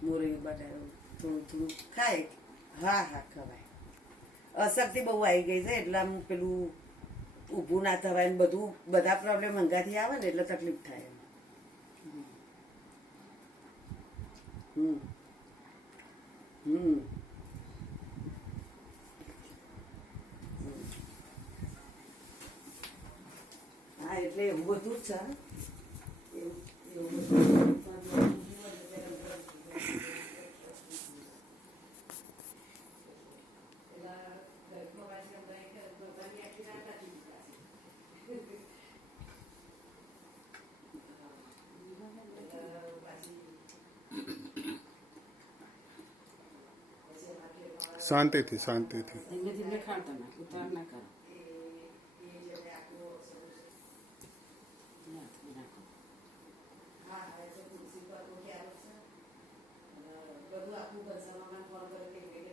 મોરૈયું બટારું થોડું થોડું ખાય. હા હા ખવાય. અશક્તિ બહુ આવી ગઈ છે એટલે આમ પેલું ઊભું ના થવાય ને બધું બધા પ્રોબ્લેમ હંગાથી આવે ને એટલે તકલીફ થાય. હમ હમ હા એટલે એવું બધું જ છે. એવું બધું શાંતિથી શાંતિથી. ધીમે ધીમે ખાતા ના ઉતાર ના કરો. બધું આખું ઘર સમાન ફોન કરે કે